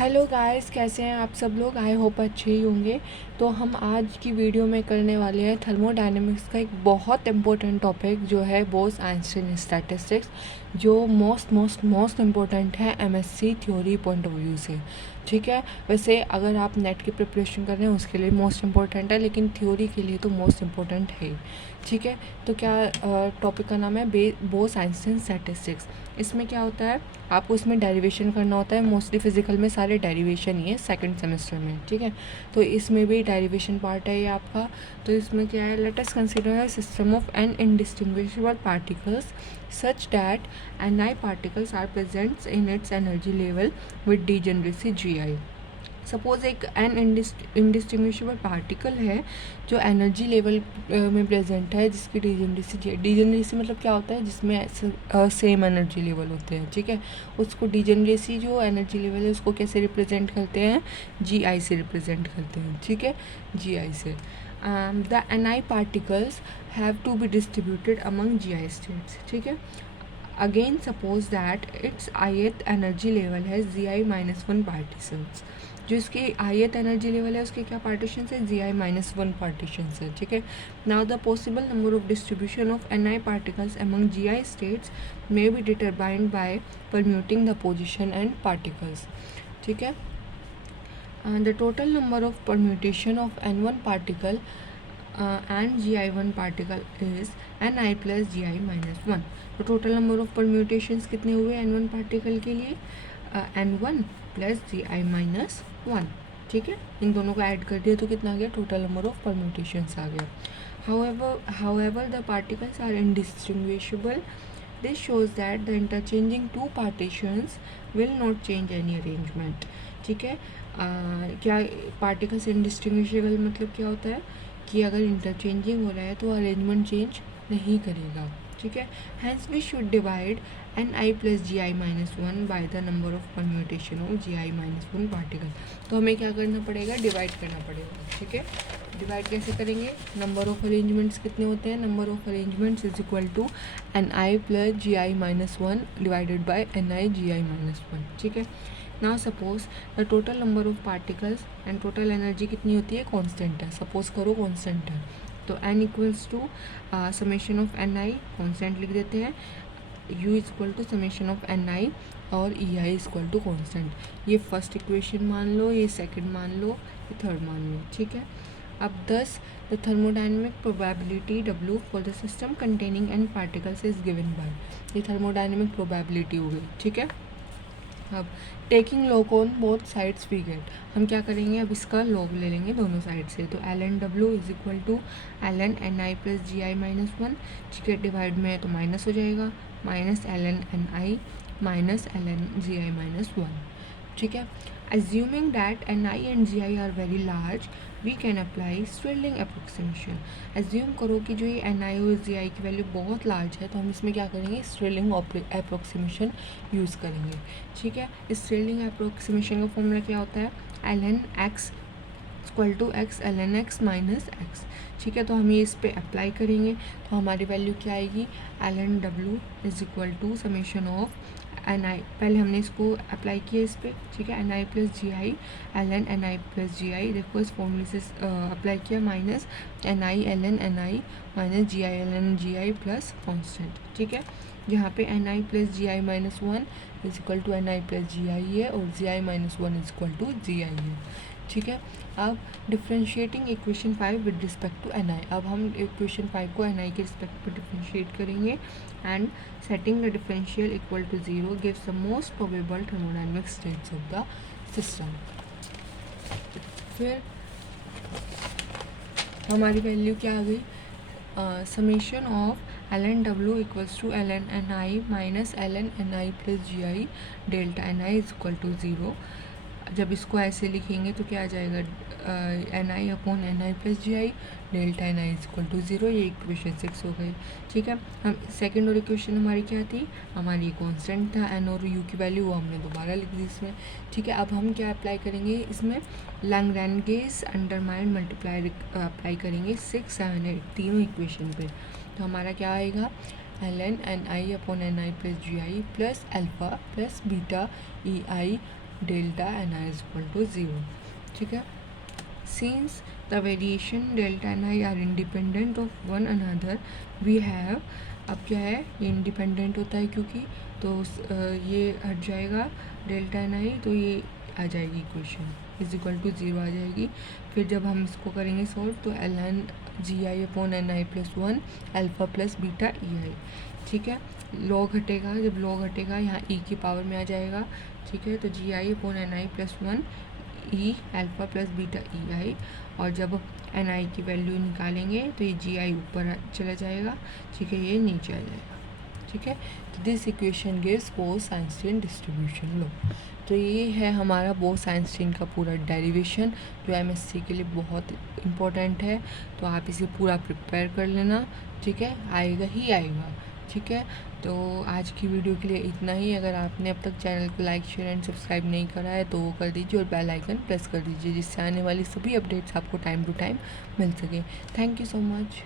Hello guys, कैसे हैं आप सब लोग। आई होप अच्छे ही होंगे। तो हम आज की वीडियो में करने वाले हैं थर्मोडायनेमिक्स का एक बहुत इम्पोर्टेंट टॉपिक जो है बोस-आइंस्टीन स्टैटिस्टिक्स, जो मोस्ट इम्पोर्टेंट है MSc theory point of view से। ठीक है, वैसे अगर आप नेट की प्रिपरेशन कर रहे हैं उसके लिए मोस्ट इम्पोर्टेंट है, लेकिन थ्योरी के लिए तो मोस्ट इम्पोर्टेंट है। ठीक है, तो क्या टॉपिक का नाम है बोस-आइंस्टीन स्टैटिस्टिक्स। इसमें क्या होता है, आपको इसमें डेरिवेशन करना होता है। मोस्टली फिजिकल में सारे डेरिवेशन ही है सेकंड सेमेस्टर में। ठीक है, तो इसमें भी डेरिवेशन पार्ट है ये आपका। तो इसमें क्या है, let us consider a system of N indistinguishable particles such that ni particles are present in its energy level with degeneracy gi। Suppose एक एन इंडिस्टिंग्विशेबल पार्टिकल है जो एनर्जी लेवल में प्रेजेंट है, जिसकी डिजेनरेसी मतलब क्या होता है, जिसमें सेम एनर्जी लेवल होते हैं। ठीक है, उसको डिजेनरेसी जो एनर्जी लेवल है उसको कैसे रिप्रेजेंट करते हैं, जी आई से रिप्रेजेंट करते हैं। ठीक है, जी आई से। The N I particles have to be distributed among G I states. ठीक है, again suppose that it's ith energy level है gi-1 पार्टीशंस। जो इसकी ith एनर्जी लेवल है उसके क्या पार्टीशन है, gi-1 पार्टीशन है। ठीक है, now the possible number of distribution of ni particles among gi states may be determined by permuting the position and particles. ठीक है, the total number of permutation of n1 particle and gi1 particle is ni plus gi minus 1। तो total number of permutations कितने हुए n1 particle के लिए, n1 plus gi minus 1। ठीक है, इन दोनों को ऐड कर दिया तो कितना आ गया, टोटल नंबर ऑफ परम्यूटेशंस आ गया। however the particles are indistinguishable। this shows that the interchanging two partitions will not change any arrangement। ठीक है, क्या पार्टिकल्स इंडिस्टिंग्विशेबल मतलब क्या होता है कि अगर इंटरचेंजिंग हो रहा है तो अरेंजमेंट चेंज नहीं करेगा। ठीक है, hence we should divide N I plus G I minus 1 by the number of permutation of G I minus 1 particle. तो हमें क्या करना पड़ेगा, डिवाइड करना पड़ेगा। ठीक है, डिवाइड कैसे करेंगे, नंबर ऑफ अरेंजमेंट्स कितने होते हैं, number of arrangements is equal to N I plus G I minus 1 divided by N I G I minus 1। ठीक है, now suppose the total number of particles and total energy कितनी होती है, constant है। Suppose करो constant है, तो n equals to summation of N I, constant लिख देते हैं, u is equal to summation of N I और E I is equal to constant. ये फर्स्ट इक्वेशन मान लो, ये सेकंड मान लो, ये थर्ड मान लो। ठीक है, अब thus the thermodynamic probability W for the system containing n particles is given by, ये thermodynamic probability हो गई। ठीक है, अब taking log on both sides we get, हम क्या करेंगे, अब इसका लॉग ले लेंगे दोनों साइड से। तो L N W is equal to L N N I plus G I minus 1। ठीक है, डिवाइड में है तो माइनस हो जाएगा, minus L N I minus L N G I minus 1। ठीक है, assuming that ni and gi are very large we can apply Stirling approximation। assume करो कि जो ये ni और gi की वैल्यू बहुत लार्ज है, तो हम इसमें क्या करेंगे, Stirling approximation यूज़ करेंगे। ठीक है, इस Stirling approximation का फॉर्मूला क्या होता है, ln x equal to X L N X minus X. ठीक है, तो हम ये इस पर अप्लाई करेंगे तो हमारी वैल्यू क्या आएगी, L N W is equal to summation of N I, पहले हमने इसको अप्लाई किया इस पर। ठीक है, N I plus G I L N I plus G I, देखो इस फॉर्मूले से अप्लाई किया, minus N I N I minus G I L N G I plus constant. ठीक है, जहाँ पे N I plus G I minus 1 is equal to N I plus G I है और G I minus 1 is equal to G I है। ठीक है, अब differentiating equation 5 with respect to N I, अब हम इक्वेशन 5 को एन आई के रिस्पेक्ट पर डिफ्रेंशिएट करेंगे and setting the differential equal to 0 gives the most probable thermodynamic states of the system. फिर हमारी वैल्यू क्या आ गई, summation of L N W equals to L N N I minus L N I plus G I delta N I is equal to 0। जब इसको ऐसे लिखेंगे तो क्या आ जाएगा, N I upon N I plus G I delta N I is equal to 0। ये equation 6 हो गई। ठीक है, हम सेकंड और इक्वेशन हमारी क्या थी, हमारी कांस्टेंट था एन और यू की वैल्यू, वो हमने दोबारा लिख दी इसमें। ठीक है, अब हम क्या अप्लाई करेंगे इसमें, लैग्रेंजेस अंडरमाइंड मल्टीप्लाई अप्लाई करेंगे 6, 7, 8 तीनों इक्वेशन पे। तो हमारा क्या आएगा, L N N I upon N I plus G I plus alpha plus beta E I delta N I is equal to 0। ठीक है, since the variation delta N I are independent of one another we have, अब क्या है, ये independent होता है क्योंकि, तो ये हट जाएगा डेल्टा एन आई, तो ये आ जाएगी इक्वेशन इज इक्वल टू 0 आ जाएगी। फिर जब हम इसको करेंगे सॉल्व तो L N G I upon N I plus 1 alpha plus beta E I. ठीक है, लॉग हटेगा, जब लॉग हटेगा यहाँ ई की पावर में आ जाएगा। ठीक है, तो जी I upon N I plus 1 E alpha plus beta E आई, और जब एन आई की वैल्यू निकालेंगे तो ये जी आई ऊपर चला जाएगा। ठीक है, ये नीचे आ जाएगा। ठीक है, तो this equation gives Bose-Einstein distribution law. तो ये है हमारा बोस-आइंस्टीन का पूरा डेरिवेशन जो एमएससी के लिए बहुत इम्पोर्टेंट है। तो आप इसे पूरा प्रिपेयर कर लेना। ठीक है, आएगा ही आएगा। ठीक है, तो आज की वीडियो के लिए इतना ही। अगर आपने अब तक चैनल को लाइक शेयर एंड सब्सक्राइब नहीं करा है तो वो कर दीजिए और बेल आइकन प्रेस कर दीजिए, जिससे आने वाली सभी अपडेट्स आपको टाइम टू टाइम मिल सके। Thank you so much.